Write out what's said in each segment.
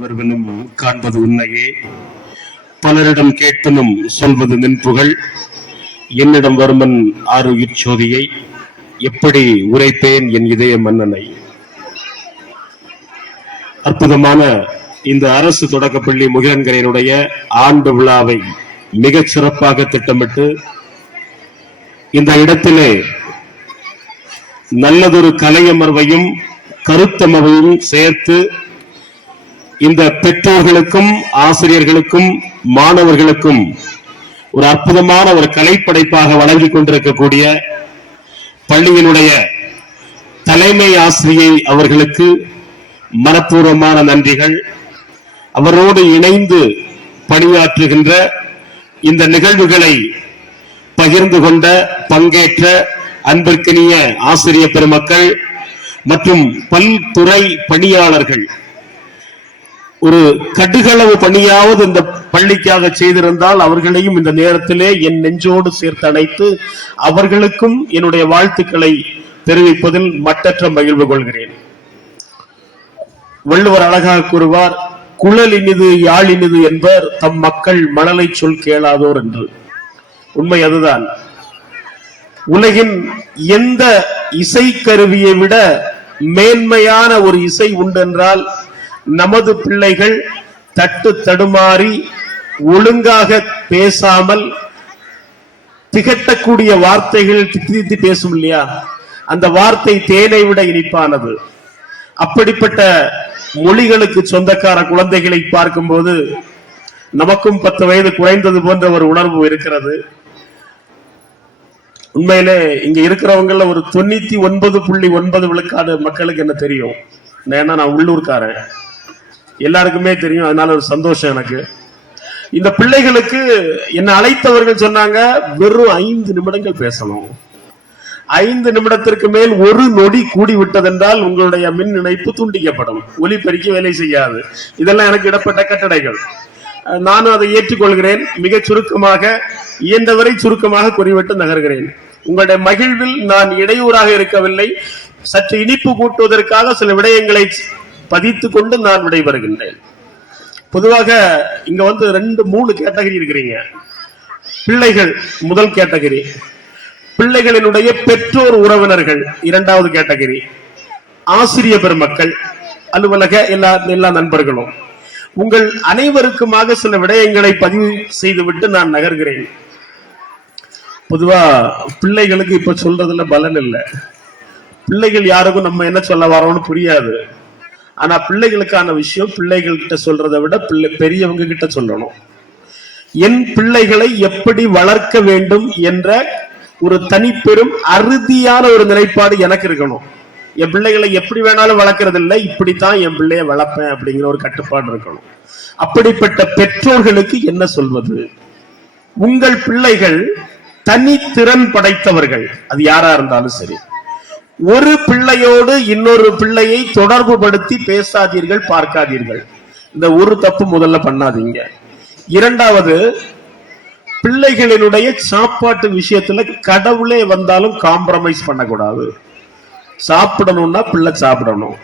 வருவனும் காண்பது உன்னையே, பலரிடம் கேட்பனும் சொல்வது நின்புகள். என்னிடம் வருமன் ஆறுயிர் சோதியை, எப்படி உரைப்பேன் என் இதய மன்னனை. அற்புதமான இந்த அரசு தொடக்கப்பள்ளி முகிலன்கரையினுடைய ஆண்டு விழாவை மிகச் சிறப்பாக திட்டமிட்டு இந்த இடத்திலே நல்லதொரு கலையமர்வையும் கருத்தமர்வையும் சேர்த்து இந்த பெற்றோர்களுக்கும் ஆசிரியர்களுக்கும் மாணவர்களுக்கும் ஒரு அற்புதமான ஒரு கலைப்படைப்பாக வழங்கிக் கொண்டிருக்கக்கூடிய பள்ளியினுடைய தலைமை ஆசிரியை அவர்களுக்கு மனப்பூர்வமான நன்றிகள். அவரோடு இணைந்து பணியாற்றுகின்ற இந்த நிகழ்வுகளை பகிர்ந்து கொண்ட பங்கேற்ற அன்பிற்கினிய ஆசிரியர் பெருமக்கள் மற்றும் பல்துறை பணியாளர்கள், ஒரு கடுகளவு பணியாவது இந்த பள்ளிக்காக செய்திருந்தால் அவர்களையும் இந்த நேரத்திலே என் நெஞ்சோடு சேர்த்து அழைத்து அவர்களுக்கும் என்னுடைய வாழ்த்துக்களை தெரிவிப்பதில் மட்டற்ற மகிழ்வு கொள்கிறேன். வள்ளுவர் அழகாக கூறுவார், குழல் இனிது யாழ் இனிது என்பர் தம் மக்கள் மழலை சொல் கேளாதோர் என்று. உண்மை அதுதான். உலகின் எந்த இசை கருவியை விட மேன்மையான ஒரு இசை உண்டென்றால் நமது பிள்ளைகள் தட்டு தடுமாறி ஒழுங்காக பேசாமல் திகட்டக்கூடிய வார்த்தைகள் திட்டி பேசும் இல்லையா, அந்த வார்த்தை தேனை விட இனிப்பானது. அப்படிப்பட்ட மொழிகளுக்கு சொந்தக்கார குழந்தைகளை பார்க்கும்போது நமக்கும் 10 வயது குறைந்தது போன்ற ஒரு உணர்வு இருக்கிறது. உண்மையிலே இங்க இருக்கிறவங்கள ஒரு 99.9 விழுக்காடு மக்களுக்கு என்ன தெரியும். ஏன்னா நான் உள்ளூர்காரன், எல்லாருக்குமே தெரியும். அதனால ஒரு சந்தோஷம் எனக்கு. இந்த பிள்ளைகளுக்கு என்ன அழைத்தவர்கள் சொன்னாங்க, வெறும் 5 நிமிடங்கள் பேசணும். 5 நிமிடத்திற்கு மேல் ஒரு நொடி கூடி விட்டதென்றால் உங்களுடைய மின் இணைப்பு துண்டிக்கப்படும், ஒலிபெருக்கி வேலை செய்யாது. இதெல்லாம் எனக்கு இடப்பட்ட கட்டளைகள். நானும் அதை ஏற்றுக்கொள்கிறேன். மிக சுருக்கமாக, இயன்றவரை சுருக்கமாக குறிவிட்டு நகர்கிறேன். உங்களுடைய மகிழ்வில் நான் இடையூறாக இருக்கவில்லை. சற்று இனிப்பு கூட்டுவதற்காக சில விடயங்களை பதித்துக் கொண்டு நான் விடைபெறுகின்றேன். பொதுவாக இங்க 2-3 கேட்டகரி இருக்கிறீங்க. பிள்ளைகள் முதல் கேட்டகரி, பிள்ளைகளினுடைய பெற்றோர் உறவினர்கள் இரண்டாவது கேட்டகரி, ஆசிரியர் பெருமக்கள், அலுவலக எல்லா நண்பர்களும். உங்கள் அனைவருக்குமாக சில விடயங்களை பதிவு செய்துவிட்டு நான் நகர்கிறேன். பொதுவா பிள்ளைகளுக்கு இப்ப சொல்றதுல பலன் இல்லை. பிள்ளைகள் யாருக்கும் நம்ம என்ன சொல்ல வரோம்னு புரியாது. ஆனா பிள்ளைகளுக்கான விஷயம் பிள்ளைகள் கிட்ட சொல்றதை விட பெரியவங்க கிட்ட சொல்லணும். என் பிள்ளைகளை எப்படி வளர்க்க வேண்டும் என்ற ஒரு தனிப்பெரும் அறுதியான ஒரு நிலைப்பாடு எனக்கு இருக்கணும். என் பிள்ளைகளை எப்படி வேணாலும் வளர்க்கறது இல்லை, இப்படித்தான் என் பிள்ளைய வளர்ப்பேன் அப்படிங்கிற ஒரு கட்டுப்பாடு இருக்கணும். அப்படிப்பட்ட பெற்றோர்களுக்கு என்ன சொல்வது? உங்கள் பிள்ளைகள் தனித்திறன் படைத்தவர்கள், அது யாரா இருந்தாலும் சரி. ஒரு பிள்ளையோடு இன்னொரு பிள்ளையை தொடர்பு படுத்தி பேசாதீர்கள், பார்க்காதீர்கள். இந்த ஒரு தப்பு முதல்ல பண்ணாதீங்க. இரண்டாவது, பிள்ளைகளினுடைய சாப்பாட்டு விஷயத்துல கடவுளே வந்தாலும் காம்ப்ரமைஸ் பண்ணக்கூடாது. சாப்பிடணும்னா பிள்ளை சாப்பிடணும்,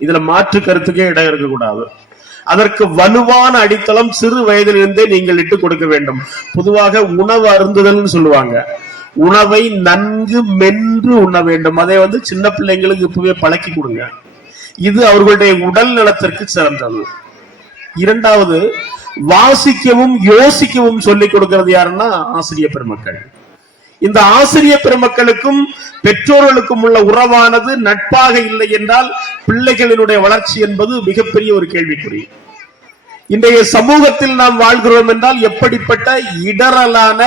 இதுல மாற்று கருத்துக்கே இடம் இருக்கக்கூடாது. அதற்கு வலுவான அடித்தளம் சிறு வயதிலிருந்தே நீங்கள் இட்டு கொடுக்க வேண்டும். பொதுவாக உணவு அருந்துதல்னு சொல்லுவாங்க. உணவை நன்கு மென்று உண்ண வேண்டும். அதை சின்ன பிள்ளைங்களுக்கு இப்பவே பழக்கி கொடுங்க. இது அவர்களுடைய உடல் நலத்திற்கு சிறந்தது. இரண்டாவது, வாசிக்கவும் யோசிக்கவும் சொல்லிக் கொடுக்கிறது யாருன்னா ஆசிரியர் பெருமக்கள். இந்த ஆசிரியர் பெருமக்களுக்கும் பெற்றோர்களுக்கும் உள்ள உறவானது நட்பாக இல்லை என்றால் பிள்ளைகளினுடைய வளர்ச்சி என்பது மிகப்பெரிய ஒரு கேள்விக்குறி. இன்றைய சமூகத்தில் நாம் வாழ்கிறோம் என்றால் எப்படிப்பட்ட இடரலான,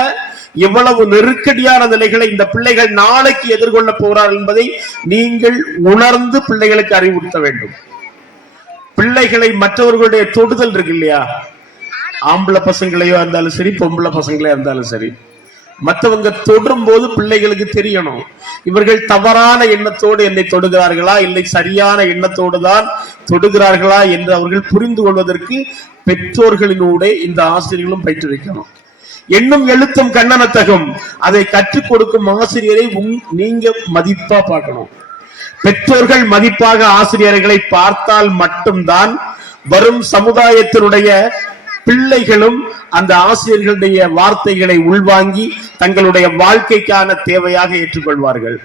எவ்வளவு நெருக்கடியான நிலைகளை இந்த பிள்ளைகள் நாளைக்கு எதிர்கொள்ள போகிறார்கள் என்பதை நீங்கள் உணர்ந்து பிள்ளைகளுக்கு அறிவுறுத்த வேண்டும். பிள்ளைகளை மற்றவர்களுடைய தொடுதல் இருக்கு இல்லையா, ஆம்பளை பசங்களையோ இருந்தாலும் சரி, பொம்பளை பசங்களையோ இருந்தாலும் சரி, மற்றவங்க தொடும் போது பிள்ளைகளுக்கு தெரியணும், இவர்கள் தவறான எண்ணத்தோடு என்னை தொடுகிறார்களா, இல்லை சரியான எண்ணத்தோடு தான் தொடுகிறார்களா என்று அவர்கள் புரிந்து கொள்வதற்கு பெற்றோர்களினூடே இந்த ஆசிரியர்களும் பயிற்றுவிக்கணும். எண்ணும் எழுத்தும் கண்ணனத்தகும், அதை கற்றுக் கொடுக்கும் ஆசிரியரை நீங்க மதிப்பா பார்க்கணும். பெற்றோர்கள் மதிப்பாக ஆசிரியர்களை பார்த்தால் மட்டும்தான் வரும் சமுதாயத்தினுடைய பிள்ளைகளும் அந்த ஆசிரியர்களுடைய வார்த்தைகளை உள்வாங்கி தங்களுடைய வாழ்க்கைக்கான தேவையாக ஏற்றுக்கொள்வார்கள்.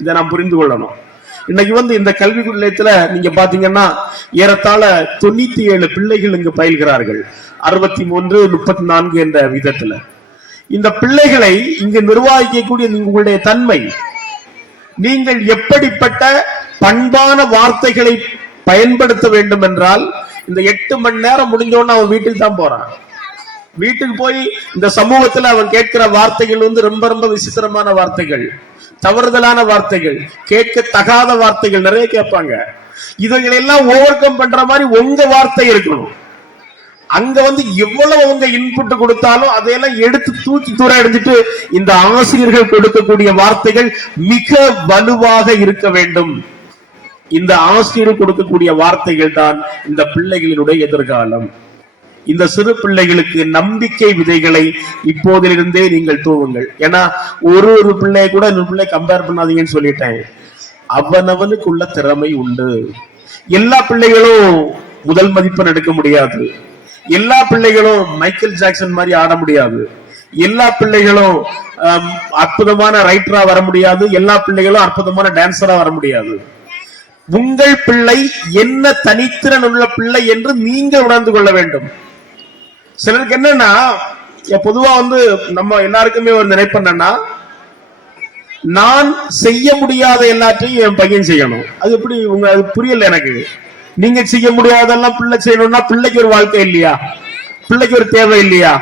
இதை நாம் புரிந்து கொள்ளணும். இன்னைக்கு இந்த கல்வி நிலையத்துல நீங்க பாத்தீங்கன்னா ஏறத்தாழ 97 பிள்ளைகள் இங்கு பயில்கிறார்கள். 63, 34 என்ற விதத்துல. இந்த பிள்ளைகளை இங்கு நிர்வகிக்கக்கூடிய உங்களுடைய தன்மை, நீங்கள் எப்படிப்பட்ட பண்பான வார்த்தைகளை பயன்படுத்த வேண்டும் என்றால், இந்த 8 மணி நேரம் முடிஞ்சோன்னு அவன் வீட்டுக்கு தான் போறான். வீட்டுக்கு போய் இந்த சமூகத்துல அவன் கேட்கிற வார்த்தைகள் ரொம்ப ரொம்ப விசித்திரமான வார்த்தைகள், தவறுதலான வார்த்தைகள், கேட்க தகாத வார்த்தைகள் நிறைய கேட்பாங்க. இதைகளெல்லாம் ஓவர் கம் பண்ற மாதிரி உங்க வார்த்தை இருக்கணும். அங்க எவ்வளவு அவங்க இன்புட் கொடுத்தாலும் அதையெல்லாம் எடுத்து தூக்கி தூர அடிஞ்சிட்டு இந்த ஆசிரியர்கள் கொடுக்கக்கூடிய வார்த்தைகள் மிக வலுவாக இருக்க வேண்டும். இந்த ஆசிரியர் கொடுக்கக்கூடிய வார்த்தைகள் தான் இந்த பிள்ளைகளினுடைய எதிர்காலம். இந்த சிறு பிள்ளைகளுக்கு நம்பிக்கை விதைகளை இப்போதிலிருந்தே நீங்கள் தூவுங்கள். ஏன்னா ஒரு பிள்ளைய கூட இன்னொரு பிள்ளை கம்பேர் பண்ணாதீங்கன்னு சொல்லிட்டேன். அவனவனுக்குள்ள திறமை உண்டு. எல்லா பிள்ளைகளும் முதல் மதிப்பெண் எடுக்க முடியாது. எல்லா பிள்ளைகளும் மைக்கேல் ஜாக்சன் மாதிரி ஆட முடியாது. எல்லா பிள்ளைகளும் அற்புதமான ரைட்டரா வர முடியாது. எல்லா பிள்ளைகளும் அற்புதமான டான்சரா வர முடியாது. உங்கள் பிள்ளை என்ன தனித்திறன் உள்ள பிள்ளை என்று நீங்கள் உணர்ந்து கொள்ள வேண்டும். சிலருக்கு என்னன்னா, பொதுவா நம்ம எல்லாருக்குமே ஒரு நினைப்பு என்னன்னா, நான் செய்ய முடியாத எல்லாத்தையும் என் பையன் செய்யணும். அது எப்படி அது புரியல எனக்கு. நீங்க செய்ய முடியாதெல்லாம் பிள்ளை செய்யணும்னா பிள்ளைக்கு ஒரு வாழ்க்கை இல்லையா? பிள்ளைக்கு ஒரு தேவை இல்லையா?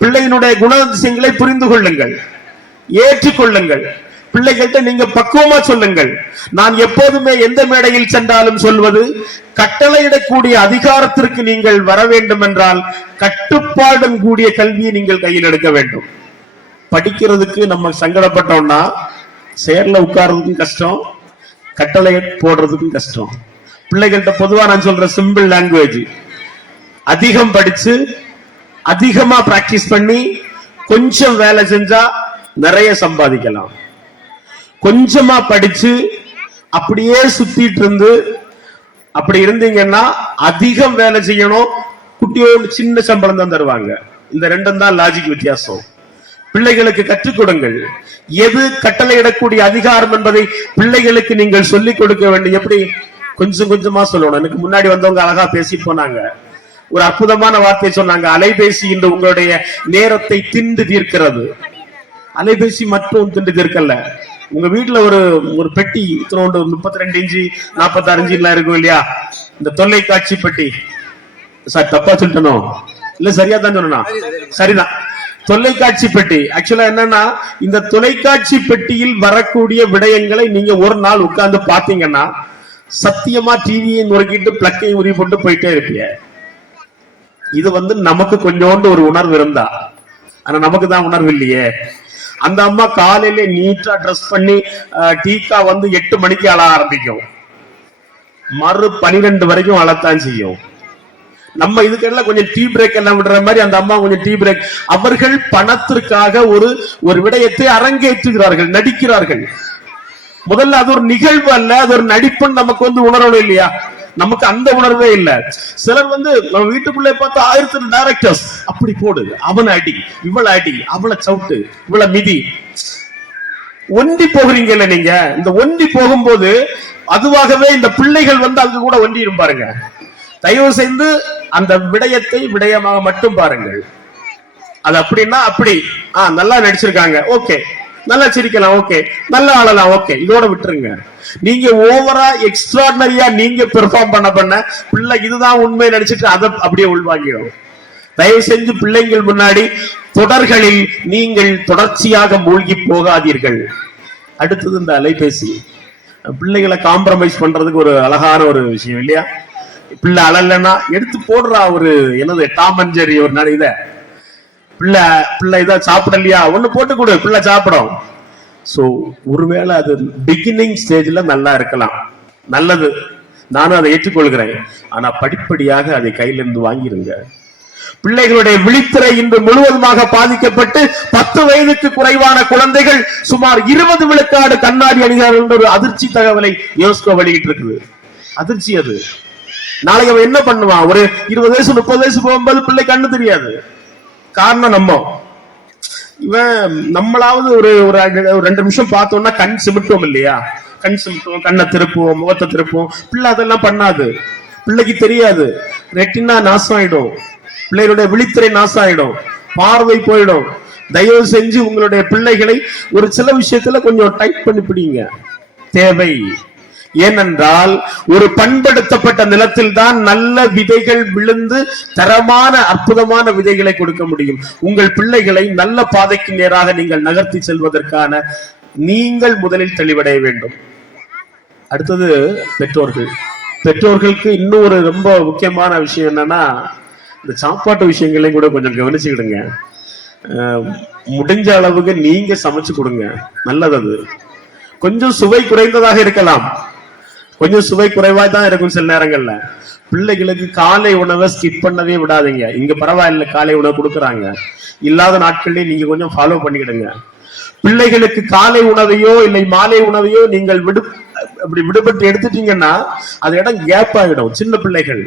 பிள்ளையினுடைய குணாதிசயங்களை புரிந்து கொள்ளுங்கள், ஏற்றுக்கொள்ளுங்கள். பிள்ளைகிட்ட நீங்க பக்குவமா சொல்லுங்கள். நான் எப்போதுமே எந்த மேடையில் சென்றாலும் சொல்வது, கட்டளையிடக்கூடிய அதிகாரத்திற்கு நீங்கள் வர வேண்டும் என்றால் கட்டுப்பாடும் கூடிய கல்வியை நீங்கள் கையில் எடுக்க வேண்டும். படிக்கிறதுக்கு நம்ம சங்கடப்பட்டோம்னா சேர்ல உட்கார்றதுக்கும் கஷ்டம், கட்டளை போடுறதுக்கும் கஷ்டம். பிள்ளைகள்கிட்ட பொதுவா நான் சொல்ற சிம்பிள் லாங்குவேஜ், அதிகம் படிச்சு அதிகமா பிராக்டிஸ் பண்ணி கொஞ்சம் வேலை செஞ்சா நிறைய சம்பாதிக்கலாம். கொஞ்சமா படிச்சு அப்படியே சுத்திட்டு இருந்து அப்படி இருந்தீங்கன்னா அதிகம் வேலை செய்யணும், குட்டியோடு சின்ன சம்பளம் தான் தருவாங்க. இந்த ரெண்டும் தான் லாஜிக் வித்தியாசம். பிள்ளைகளுக்கு கற்றுக் கொடுங்கள். எது கட்டளையிடக்கூடிய அதிகாரம் என்பதை பிள்ளைகளுக்கு நீங்கள் சொல்லிக் கொடுக்க வேண்டும். எப்படி கொஞ்சம் கொஞ்சமா சொல்லணும். எனக்கு முன்னாடி வந்தவங்க அழகா பேசி போனாங்க. ஒரு அற்புதமான வார்த்தை சொன்னாங்க, அலைபேசி இன்று உங்களுடைய நேரத்தை திண்டு தீர்க்கிறது. அலைபேசி மட்டும் திண்டு தீர்க்கல, உங்க வீட்டுல ஒரு பெட்டி 32 இன்ச்சு 46 இன்ச்சு எல்லாம் இருக்கும் இல்லையா, இந்த தொலைக்காட்சி பெட்டி. சார் தப்பா சொல்லிட்டனோ இல்ல சரியா தான் சொன்னா? சரிதான். தொலைக்காட்சி பெட்டி ஆக்சுவலா என்னன்னா, இந்த தொலைக்காட்சி பெட்டியில் வரக்கூடிய விடயங்களை நீங்க ஒரு நாள் உட்கார்ந்து பாத்தீங்கன்னா சத்தியமா டிவியை நுறுக்கிட்டு பிளக்கை உரி போட்டு போயிட்டே இருப்பீங்க. இது நமக்கு கொஞ்சோண்டு ஒரு உணர்வு இருந்தா, ஆனா நமக்கு தான் உணர்வு இல்லையே. அந்த அம்மா காலையில நீட்டா ட்ரெஸ் பண்ணி டீக்கா 8 மணிக்கு அழ ஆரம்பிக்கும், மறு 12 வரைக்கும் அழத்தான் செய்யும். நம்ம இதுக்கெல்ல கொஞ்சம் டீ பிரேக் எல்லாம் விடுற மாதிரி அந்த அம்மா கொஞ்சம் டீ பிரேக். அவர்கள் பணத்திற்காக ஒரு விடயத்தை அரங்கேற்றுகிறார்கள், நடிக்கிறார்கள். முதல்ல அது ஒரு நிகழ்வு அல்ல, அது ஒரு நடிப்புன்னு நமக்கு உணரணும் இல்லையா? நமக்கு அந்த உணர்வே இல்ல. சிலர் நம்ம வீட்டுக்குள்ளே பார்த்தா 1000 டைரக்டர்ஸ், அப்படி போடு, அவன் அடி, இவளை அடி, அவளை சவுட்டு, இவளை மிதி. ஒண்டி போகிறீங்கல்ல நீங்க. இந்த ஒண்டி போகும்போது அதுவாகவே இந்த பிள்ளைகள் அங்க கூட ஒண்டி பாருங்க. தயவு செய்து அந்த விடயத்தை விடயமாக மட்டும் பாருங்கள். அது அப்படின்னா அப்படி நல்லா நடிச்சிருக்காங்க, ஓகே, நல்லா சிரிக்கலாம், ஓகே, நல்லா ஆளலாம், ஓகே, இதோட விட்டுருங்க. நீங்க ஓவரா எக்ஸ்ட்ராடினரியா நீங்க பெர்ஃபார்ம் பண்ண பிள்ளை இதுதான் உண்மை நடிச்சிட்டு அதை அப்படியே உள்வாங்கிடும். தயவு செஞ்சு பிள்ளைங்கள் முன்னாடி தொடர்களில் நீங்கள் தொடர்ச்சியாக மூழ்கி போகாதீர்கள். அடுத்தது இந்த அலைபேசி. பிள்ளைகளை காம்ப்ரமைஸ் பண்றதுக்கு ஒரு அழகான ஒரு விஷயம் இல்லையா? பிள்ளை அழலன்னா எடுத்து போடுறா ஒரு டாம் அண்ட் ஜெர்ரி ஒரு நாள் இத பிள்ளை இதை சாப்பிடலையா ஒண்ணு போட்டு கொடு, பிள்ளை சாப்பிடும். சோ ஒருவேளை அது பிகினிங் ஸ்டேஜ்ல நல்லா இருக்கலாம், நல்லது, நானும் அதை ஏற்றுக்கொள்கிறேன். ஆனா படிப்படியாக அதை கையிலிருந்து வாங்கிருங்க. பிள்ளைகளுடைய விழித்திரை இன்று முழுவதுமாக பாதிக்கப்பட்டு 10 வயதுக்கு குறைவான குழந்தைகள் சுமார் 20 விழுக்காடு கண்ணாடி அணிகிறார்கள் என்ற ஒரு அதிர்ச்சி தகவலை யுனெஸ்கோ வெளியிட்டு இருக்குது. அதிர்ச்சி அது. நாளைக்கு அவன் என்ன பண்ணுவான்? ஒரு 20 வயசு 30 வயசு போகும்போது பிள்ளை கண்ணு தெரியாது. காரணம் இவன் நம்மளாவது ஒரு 2 நிமிஷம் பார்த்தோம்னா கண் சிமிட்டுவோம் இல்லையா? கண் சிமிட்டுவோம், கண்ணை திருப்புவோம், முகத்தை திருப்புவோம். பிள்ளை அதெல்லாம் பண்ணாது. பிள்ளைக்கு தெரியாது. ரெட்டினா நாசம் ஆயிடும், பிள்ளைகளுடைய விழித்திரை நாசம் ஆயிடும், பார்வை போயிடும். தயவு செஞ்சு உங்களுடைய பிள்ளைகளை ஒரு சில விஷயத்துல கொஞ்சம் டைட் பண்ணி பிடிங்க, தேவை. ஏனென்றால் ஒரு பண்படுத்தப்பட்ட நிலத்தில் தான் நல்ல விதைகள் விழுந்து தரமான அற்புதமான விதைகளை கொடுக்க முடியும். உங்கள் பிள்ளைகளை நல்ல பாதைக்கு நேராக நீங்கள் நகர்த்தி செல்வதற்கான நீங்கள் முதலில் தெளிவடைய வேண்டும். அடுத்தது பெற்றோர்கள். பெற்றோர்களுக்கு இன்னும் ஒரு ரொம்ப முக்கியமான விஷயம் என்னன்னா, இந்த சாப்பாட்டு விஷயங்களையும் கூட கொஞ்சம் கவனிச்சுக்கிடுங்க. முடிஞ்ச அளவுக்கு நீங்க சமைச்சு கொடுங்க, நல்லது. அது கொஞ்சம் சுவை குறைந்ததாக இருக்கலாம், கொஞ்சம் சுவை குறைவாய் தான் இருக்கும் சில நேரங்கள்ல. பிள்ளைகளுக்கு காலை உணவை ஸ்கிப் பண்ணவே விடாதீங்க. இங்க பரவாயில்ல, காலை உணவு கொடுக்குறாங்க, இல்லாத நாட்கள்லயே நீங்க கொஞ்சம் ஃபாலோ பண்ணிக்கிடுங்க. பிள்ளைகளுக்கு காலை உணவையோ இல்லை மாலை உணவையோ நீங்கள் விடுபட்டு எடுத்துட்டீங்கன்னா அது இடம் கேப் ஆகிடும். சின்ன பிள்ளைகள்,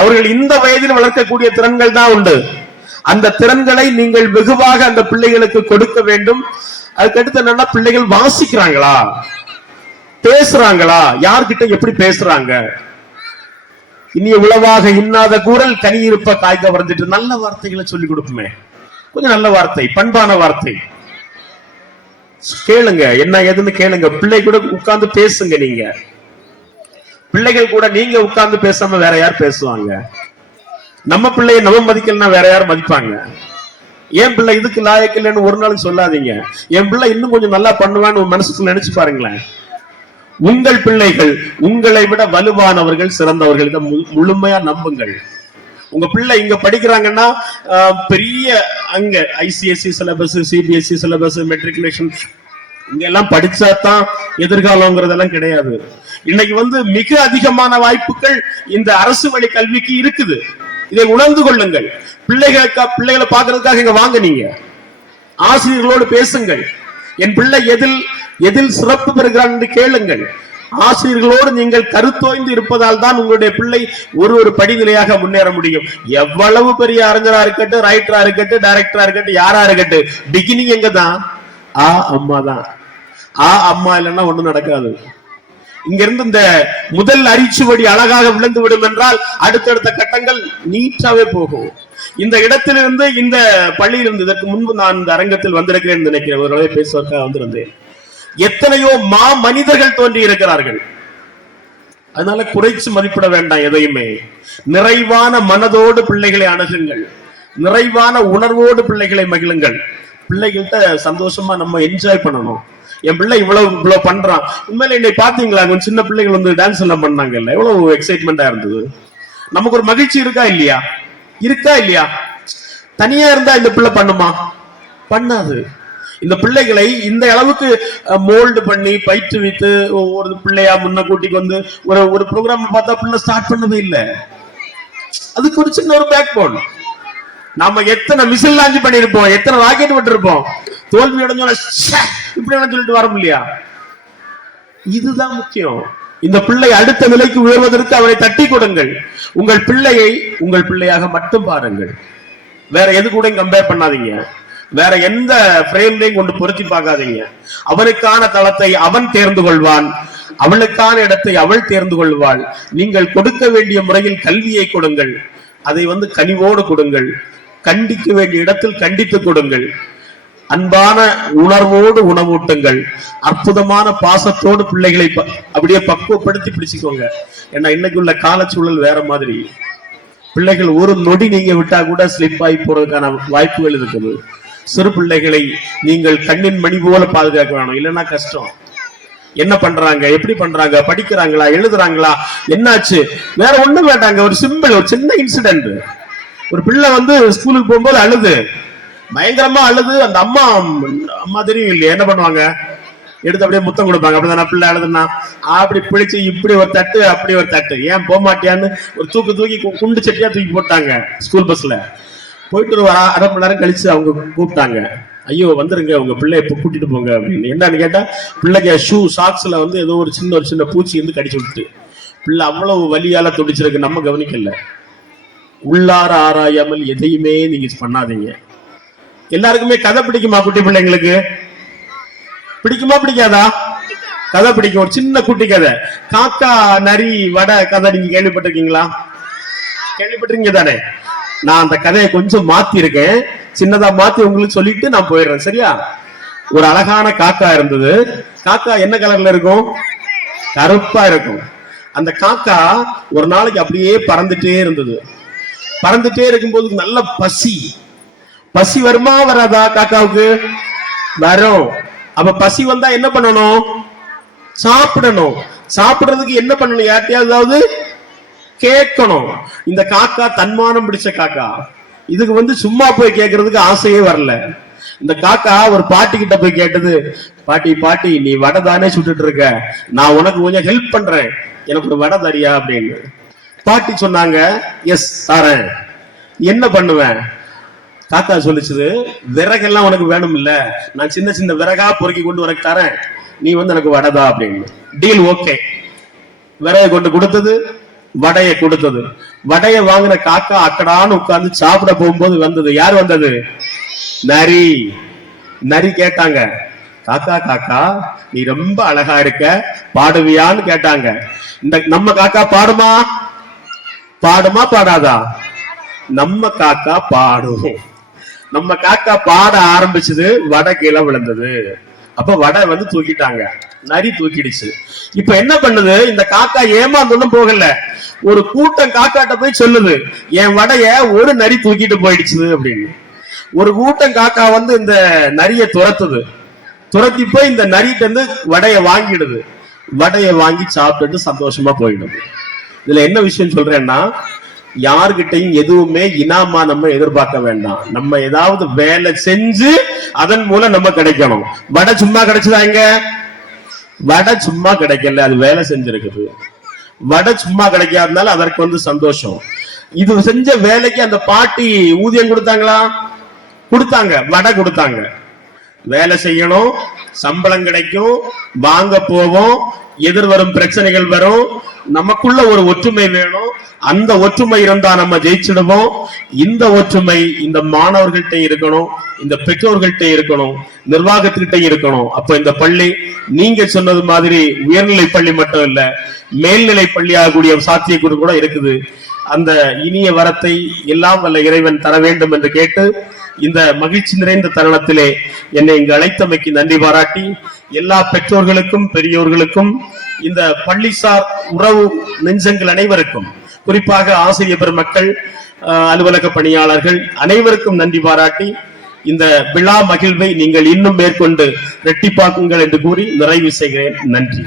அவர்கள் இந்த வயதில் வளர்க்கக்கூடிய திறன்கள் தான் உண்டு. அந்த திறன்களை நீங்கள் வெகுவாக அந்த பிள்ளைகளுக்கு கொடுக்க வேண்டும். அதுக்கடுத்து என்னன்னா, பிள்ளைகள் வாசிக்கிறாங்களா, பேசுறாங்களா, யார்கிட்ட எப்படி பேசுறாங்க. இனிய உளவாக இன்னாத கூறல் கனி இருப்ப காய் கவர்ந்துட்டு, நல்ல வார்த்தைகளை சொல்லிக் கொடுக்குமே. கொஞ்சம் நல்ல வார்த்தை, பண்பான வார்த்தை கேளுங்க, என்ன ஏதுன்னு கேளுங்க. பிள்ளை கூட உட்கார்ந்து பேசுங்க. நீங்க பிள்ளைகள் கூட நீங்க உட்கார்ந்து பேசாம வேற யார் பேசுவாங்க? நம்ம பிள்ளைய நம்ம மதிக்கலன்னா வேற யார் மதிப்பாங்க? என் பிள்ளை இதுக்கு லாயக்கு இல்லைன்னு ஒரு நாள் சொல்லாதீங்க. என் பிள்ளை இன்னும் கொஞ்சம் நல்லா பண்ணுவான்னு மனசுக்குள்ள நினைச்சு பாருங்களேன். உங்கள் பிள்ளைகள் உங்களை விட வலுவானவர்கள், சிறந்தவர்கள். இதை முழுமையா நம்புங்கள். உங்க பிள்ளை இங்க படிக்கிறாங்கன்னா பெரிய அங்க ICSE syllabus, CBSE syllabus, matriculation இங்க எல்லாம் படிச்சாதான் எதிர்காலம்ங்கிறதெல்லாம் கிடையாது. இன்னைக்கு மிக அதிகமான வாய்ப்புகள் இந்த அரசு வழி கல்விக்கு இருக்குது. இதை உணர்ந்து கொள்ளுங்கள். பிள்ளைகளை பார்க்கறதுக்காக இங்க வாங்க, நீங்க ஆசிரியர்களோடு பேசுங்கள். என் பிள்ளை எதில் சிறப்பு பெறுகிறான் என்று கேளுங்கள். ஆசிரியர்களோடு நீங்கள் கருத்தோய்ந்து இருப்பதால் தான் உங்களுடைய பிள்ளை ஒரு படிநிலையாக முன்னேற முடியும். எவ்வளவு பெரிய அறிஞரா இருக்கட்டும், ரைட்டரா இருக்கட்டும், டைரக்டரா இருக்கட்டும், யாரா இருக்கட்டும், பிகினிங் எங்க தான்? அம்மா தான். அம்மா இல்லைன்னா ஒண்ணும் நடக்காது. இங்க இருந்து இந்த முதல் அரிச்சுவடி அழகாக விழுந்து விடும் என்றால் அடுத்தடுத்த கட்டங்கள் நீட்டாவே போகும். இந்த இடத்திலிருந்து, இந்த பள்ளியிலிருந்து, இதற்கு முன்பு நான் இந்த அரங்கத்தில் வந்திருக்கிறேன் நினைக்கிறேன், ஒரு பேசுவதற்காக வந்திருந்தேன். எத்தனையோ மனிதர்கள் தோன்றி இருக்கிறார்கள். அதனால குறைச்சு மதிப்பிட வேண்டாம் எதையுமே. நிறைவான மனதோடு பிள்ளைகளை அணுகுங்கள், நிறைவான உணர்வோடு பிள்ளைகளை மகிழுங்கள். பிள்ளைகள்கிட்ட சந்தோஷமா நம்ம என்ஜாய் பண்ணணும். என் பிள்ளை இவ்வளவு பண்றான். உண்மையில என்னை பாத்தீங்களா? கொஞ்சம் சின்ன பிள்ளைகள் டான்ஸ் எல்லாம் பண்ணாங்கல்ல, எவ்வளவு எக்ஸைட்மெண்டா இருந்தது. நமக்கு ஒரு மகிழ்ச்சி இருக்கா இல்லையா? இருக்கா இல்லையா? தனியா இருந்தா இந்த பிள்ளை பண்ணுமா? பண்ணாது. இந்த பிள்ளைகளை இந்த அளவுக்கு மோல்டு பண்ணி பயிற்றுவித்து ஒரு பிள்ளையா முன்ன கூட்டிக்கு ஒரு ப்ரோக்ராம் பார்த்தா பிள்ளை ஸ்டார்ட் பண்ணவே இல்லை. அதுக்கு ஒரு சின்ன ஒரு பேக் போன். நாம எத்தனை மிசில் லான்ச் பண்ணிருப்போம், எத்தனை ராக்கெட் விட்டுருப்போம். தோல்வி அடைஞ்சோம் இப்படி சொல்லிட்டு வரோம் இல்லையா? இதுதான் முக்கியம். இந்த பிள்ளை அடுத்த நிலைக்கு உயர்வதற்கு அவரை தட்டி கொடுங்கள். உங்கள் பிள்ளையை உங்கள் பிள்ளையாக மட்டும் பாருங்கள். வேற எது கூட கம்பேர் பண்ணாதீங்க. வேற எந்த பிரேம்லையும் கொண்டு பொருத்தி பார்க்காதீங்க. அவனுக்கான தளத்தை அவன் தேர்ந்து கொள்வான், அவளுக்கான இடத்தை அவள் தேர்ந்து கொள்வாள். நீங்கள் கொடுக்க வேண்டிய முறையில் கல்வியை கொடுங்கள். அதை கனிவோடு கொடுங்கள். கண்டிக்க வேண்டிய இடத்தில் கண்டித்து கொடுங்கள். அன்பான உணர்வோடு உணவூட்டுங்கள். அற்புதமான பாசத்தோடு பிள்ளைகளை அப்படியே பக்குவப்படுத்தி பிடிச்சுக்கோங்க. ஏன்னா இன்னைக்கு உள்ள காலச்சூழல் வேற மாதிரி. பிள்ளைகள் ஒரு நொடி நீங்க விட்டா கூட ஸ்லிப் ஆகி போறதுக்கான வாய்ப்புகள் இருக்குது. சிறு பிள்ளைகளை நீங்கள் கண்ணின் மணி போல பாதுகாக்க வேணும், இல்லைன்னா கஷ்டம். என்ன பண்றாங்க, எப்படி பண்றாங்க, படிக்கிறாங்களா, எழுதுறாங்களா, என்னாச்சு, வேற ஒண்ணும் வேண்டாங்க. ஒரு சிம்பிள், ஒரு சின்ன இன்சிடென்ட். ஒரு பிள்ளை ஸ்கூலுக்கு போகும்போது அழுது, பயங்கரமா அழுது. அந்த அம்மா தெரியும் இல்லையா, என்ன பண்ணுவாங்க, எடுத்து அப்படியே முத்தம் கொடுப்பாங்க. அப்படிதான் பிள்ளை அழுதுன்னா அப்படி பிடிச்சு இப்படி ஒரு தட்டு அப்படி ஒரு தட்டு. ஏன் போக மாட்டியான்னு ஒரு தூக்கி குண்டு சட்டியா தூக்கி போட்டாங்க. ஸ்கூல் பஸ்ல போயிட்டு ஒரு அரை மணி நேரம் கழிச்சு அவங்க கூப்பிட்டாங்க, ஐயோ வந்துருங்க உங்க பிள்ளைய கூட்டிட்டு போங்க அப்படின்னு. என்னன்னு கேட்டா, பிள்ளைங்க ஷூ சாக்ஸ்ல ஏதோ ஒரு சின்ன பூச்சி கடிச்சு விட்டு பிள்ளை அவ்வளவு வலியால துடிச்சிருக்கு, நம்ம கவனிக்கல. உள்ளார ஆராயாமல் எதையுமே நீங்க பண்ணாதீங்க. எல்லாருக்குமே கதை பிடிக்குமா? குட்டி பிள்ளைங்களுக்கு பிடிக்குமா பிடிக்காதா? கதை பிடிக்கும். ஒரு சின்ன குட்டி கதை, காக்கா நரி வடை கதை நீங்க கேள்விப்பட்டிருக்கீங்களா? கேள்விப்பட்டிருக்கீங்க தானே? நான் அந்த கதையை கொஞ்சம் மாத்தி இருக்கேன், சின்னதா மாத்தி உங்களுக்கு சொல்லிட்டு நான் போயிடுறேன், சரியா? ஒரு அழகான காக்கா இருந்தது. காக்கா என்ன கலர்ல இருக்கும்? கருப்பா இருக்கும். அந்த காக்கா ஒரு நாளைக்கு அப்படியே பறந்துட்டே இருந்தது. பறந்துட்டே இருக்கும்போது நல்ல பசி. பசி வருமா வராதா காக்காவுக்கு? வரும். அப்ப பசி வந்தா என்ன பண்ணணும்? சாப்பிடணும். சாப்பிடுறதுக்கு என்ன பண்ணணும்? யார்ட்டையாவது கேட்கணும். இந்த காக்கா தன்மானம் பிடிச்ச காக்கா, இதுக்கு சும்மா போய் கேட்கறதுக்கு ஆசையே வரல. இந்த காக்கா ஒரு பாட்டி கிட்ட போய் கேட்டது, பாட்டி பாட்டி நீ வடை தானே சுட்டுட்டு இருக்க, நான் உனக்கு கொஞ்சம் ஹெல்ப் பண்றேன், எனக்கு ஒரு வடை தரியா அப்படின்னு. பாட்டி சொன்னாங்க, எஸ் தரேன். என்ன பண்ணுவேன்? காக்கா சொல்லிச்சுது, விறகெல்லாம் உனக்கு வேணும் இல்ல, நான் சின்ன சின்ன விறகா பொறுக்கி கொண்டு உனக்கு தரேன், நீ எனக்கு வடைதா அப்படின்னு. Deal okay. விறகை கொண்டு கொடுத்தது, வடையை கொடுத்தது. வடையை வாங்கின காக்கா அக்கடான்னு உட்கார்ந்து சாப்பிட போகும்போது வந்தது. யார் வந்தது? நரி. நரி கேட்டாங்க, காக்கா காக்கா நீ ரொம்ப அழகா இருக்க, பாடுவியான்னு கேட்டாங்க. இந்த நம்ம காக்கா பாடுமா? பாடுமா பாடாதா? நம்ம காக்கா பாடும். நம்ம காக்கா பாட ஆரம்பிச்சது, வடை கீழே விழுந்தது. அப்ப வடை தூக்கிட்டாங்க, நரி தூக்கிடுச்சு. இப்ப என்ன பண்ணுது? இந்த காக்கா ஏமாந்தொன்னும் போகல, ஒரு கூட்டம் காக்காட்ட போய் சொல்லுது, என் வடைய ஒரு நரி தூக்கிட்டு போயிடுச்சு அப்படின்னு. ஒரு கூட்டம் காக்கா இந்த நரிய துரத்துது. துரத்தி போய் இந்த நரிட்ட வடைய வாங்கிடுது. வடைய வாங்கி சாப்பிட்டுட்டு சந்தோஷமா போயிடுது. இதுல என்ன விஷயம் சொல்றேன்னா, யார்கிட்டையும் எதுவுமே இனாமா நம்ம எதிர்பார்க்க வேண்டாம். நம்ம ஏதாவது வேலை செஞ்சு அதன் மூலம் நம்ம கிடைக்கணும். வடை சும்மா கிடைச்சதா? இங்க வடை சும்மா கிடைக்கல, அது வேலை செஞ்சிருக்குது. வடை சும்மா கிடைக்காதனால அதற்கு சந்தோஷம். இது செஞ்ச வேலைக்கு அந்த பாட்டி ஊதியம் கொடுத்தாங்களா? கொடுத்தாங்க. வடை கொடுத்தாங்க. வேலை செய்யணும், சம்பளம் கிடைக்கும், வாங்க போவோம், எதிர்வரும் பிரச்சனைகள் வரும், நமக்குள்ள ஒரு ஒற்றுமை வேணும். அந்த ஒற்றுமை இருந்தா நம்ம ஜெயிச்சிடுவோம். இந்த ஒற்றுமை இந்த மாணவர்கள்ட்ட இருக்கணும், இந்த பெற்றோர்கள்ட்ட இருக்கணும், நிர்வாகத்திட்ட இருக்கணும். அப்ப இந்த பள்ளி நீங்க சொன்னது மாதிரி உயர்நிலை பள்ளி மட்டும் இல்ல, மேல்நிலை பள்ளியாகக்கூடிய சாத்தியக்கூறு கூட இருக்குது. அந்த இனிய வரத்தை எல்லாம் வல்ல இறைவன் தர வேண்டும் என்று கேட்டு, இந்த மகிழ்ச்சி நிறைந்த தருணத்திலே என்னை இங்கு அழைத்தமைக்கு நன்றி பாராட்டி, எல்லா பெற்றோர்களுக்கும் பெரியோர்களுக்கும் இந்த பள்ளிசார் உறவு நெஞ்சங்கள் அனைவருக்கும், குறிப்பாக ஆசிரியர் பெருமக்கள், அலுவலக பணியாளர்கள் அனைவருக்கும் நன்றி பாராட்டி, இந்த விழா மகிழ்வை நீங்கள் இன்னும் மேற்கொண்டு இரட்டிப்பாக்குங்கள் என்று கூறி நிறைவு செய்கிறேன். நன்றி.